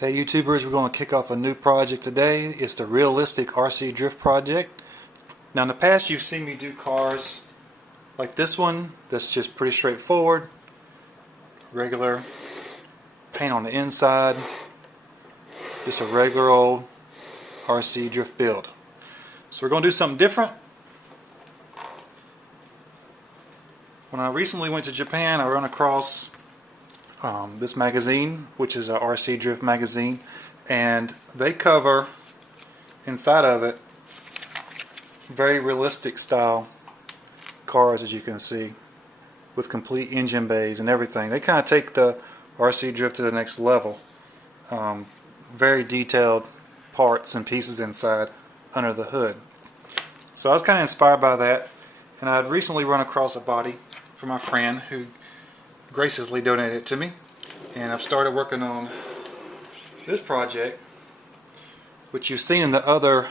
Hey YouTubers, we're going to kick off a new project today. It's the Realistic RC Drift Project. Now in the past you've seen me do cars like this one that's just pretty straightforward. Regular paint on the inside. Just a regular old RC drift build. So we're going to do something different. When I recently went to Japan, I ran across this magazine, which is a RC Drift magazine, and they cover inside of it very realistic style cars, as you can see, with complete engine bays and everything. They kind of take the RC Drift to the next level. Very detailed parts and pieces inside under the hood. So I was kind of inspired by that, and I had recently run across a body from my friend who graciously donated it to me, and I've started working on this project, which you've seen in the other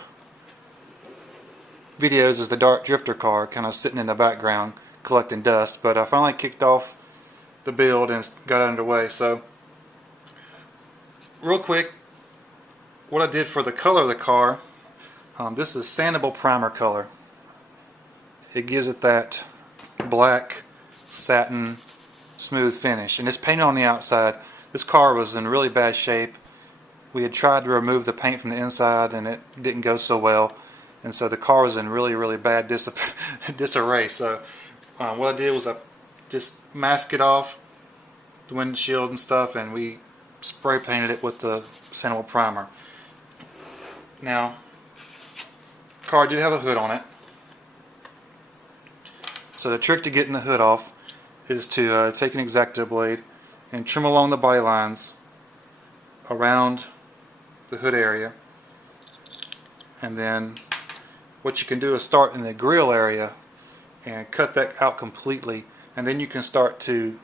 videos as the Dark Drifter car kind of sitting in the background collecting dust, but I finally kicked off the build and got underway. So real quick, what I did for the color of the car, this is sandable primer color. It gives it that black satin smooth finish, and it's painted on the outside. This car was in really bad shape. We had tried to remove the paint from the inside and it didn't go so well, and so the car was in really bad disarray. So what I did was I just masked it off, the windshield and stuff, and we spray painted it with the sandable primer. Now, the car did have a hood on it, so the trick to getting the hood off is to take an X-Acto blade and trim along the body lines around the hood area, and then what you can do is start in the grill area and cut that out completely, and then you can start to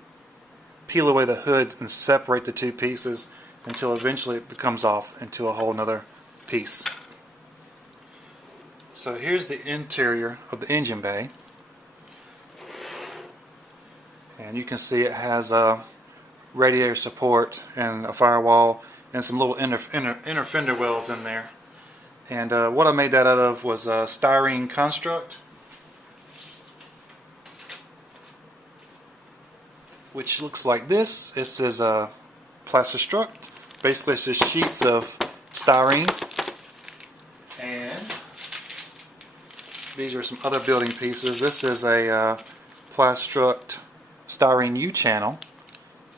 peel away the hood and separate the two pieces until eventually it comes off into a whole nother piece. So here's the interior of the engine bay. And you can see it has a radiator support and a firewall and some little inner fender wells in there. And what I made that out of was a styrene construct, which looks like this. This is a plastistruct. Basically it's just sheets of styrene, and these are some other building pieces. This is a plastruct styrene U-channel,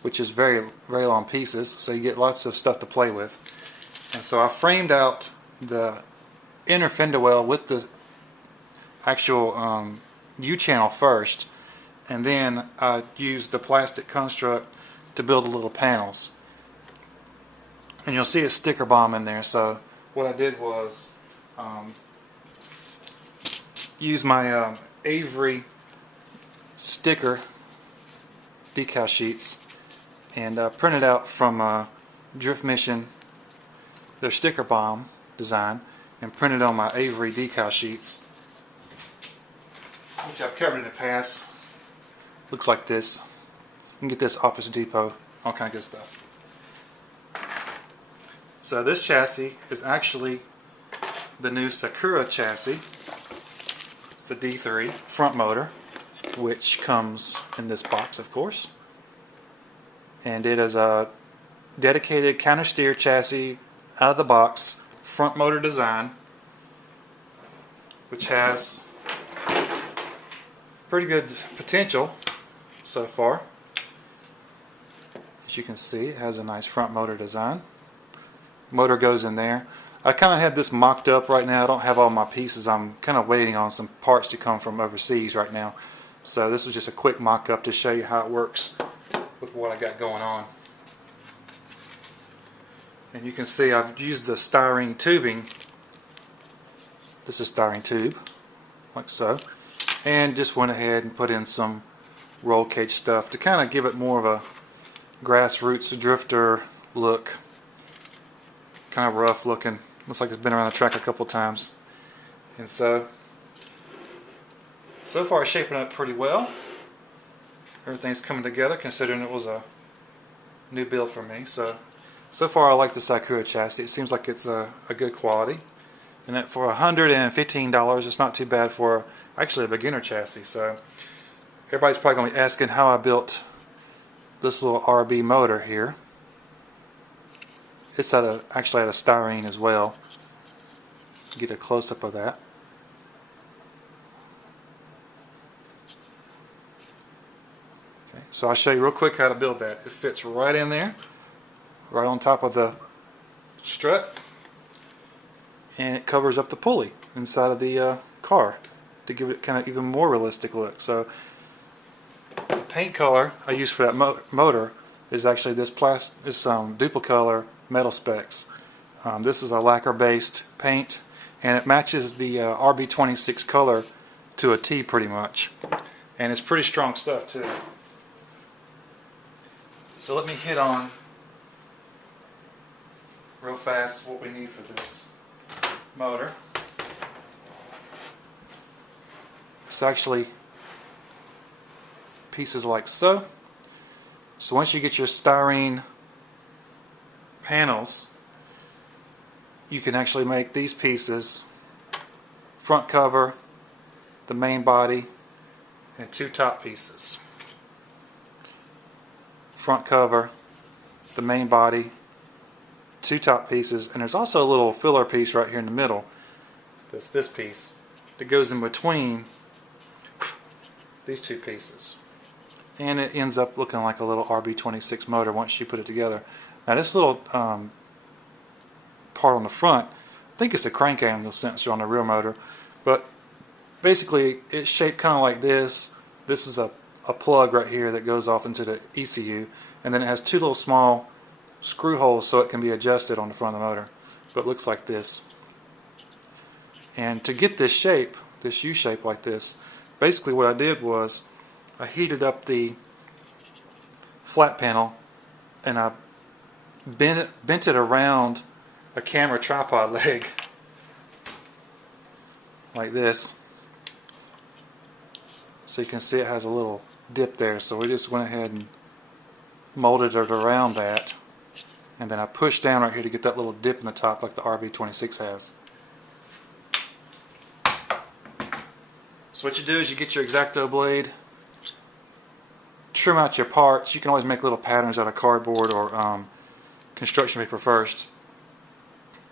which is very long pieces, so you get lots of stuff to play with. And so I framed out the inner fender well with the actual U-channel first, and then I used the plastic construct to build the little panels. And you'll see a sticker bomb in there. So what I did was use my Avery sticker decal sheets and printed out from Drift Mission their sticker bomb design, and printed on my Avery decal sheets, which I've covered in the past. Looks like this. You can get this Office Depot, all kind of good stuff. So this chassis is actually the new Sakura chassis. It's the D3 front motor, which comes in this box, of course. And it is a dedicated counter steer chassis out of the box, front motor design, which has pretty good potential so far. As you can see, it has a nice front motor design. Motor goes in there. I kind of have this mocked up right now. I don't have all my pieces. I'm kind of waiting on some parts to come from overseas right now. So this was just a quick mock-up to show you how it works with what I got going on. And you can see I've used the styrene tubing. This is styrene tube, like so. And just went ahead and put in some roll cage stuff to kind of give it more of a grassroots drifter look. Kind of rough looking. Looks like it's been around the track a couple times. And so far it's shaping up pretty well. Everything's coming together considering it was a new build for me. So So far I like the Sakura chassis. It seems like it's a good quality. And that for $115, it's not too bad for actually a beginner chassis. So everybody's probably going to be asking how I built this little RB motor here. It's actually out of styrene as well. Get a close-up of that. Okay, so I'll show you real quick how to build that. It fits right in there, right on top of the strut, and it covers up the pulley inside of the car to give it kind of even more realistic look. So the paint color I use for that motor is actually this Duplicolor metal specs. This is a lacquer based paint, and it matches the RB26 color to a T pretty much, and it's pretty strong stuff too. So let me hit on real fast what we need for this motor. It's actually pieces like so. So once you get your styrene panels, you can actually make these pieces: front cover, the main body, and two top pieces. Front cover, the main body, two top pieces, and there's also a little filler piece right here in the middle. That's this piece that goes in between these two pieces, and it ends up looking like a little RB26 motor once you put it together. Now this little part on the front, I think it's a crank angle sensor on the rear motor, but basically it's shaped kind of like this. This is a plug right here that goes off into the ECU, and then it has two little small screw holes so it can be adjusted on the front of the motor. But it looks like this. And to get this shape, this U shape like this, basically what I did was I heated up the flat panel and I bent it around a camera tripod leg like this, so you can see it has a little dip there. So we just went ahead and molded it around that, and then I pushed down right here to get that little dip in the top like the RB26 has. So what you do is you get your X-Acto blade, trim out your parts. You can always make little patterns out of cardboard or construction paper first,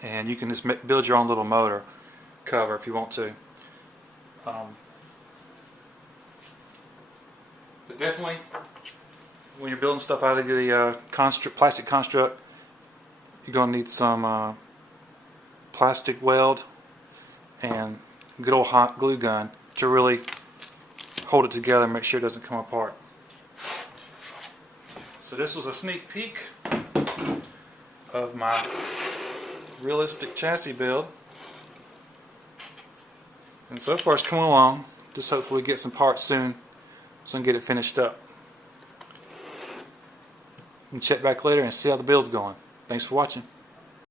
and you can just build your own little motor cover if you want to. But definitely, when you're building stuff out of the plastic construct, you're going to need some plastic weld and good old hot glue gun to really hold it together and make sure it doesn't come apart. So this was a sneak peek of my realistic chassis build, and so far it's coming along. Just hopefully get some parts soon so I can get it finished up. You can check back later and see how the build's going. Thanks for watching.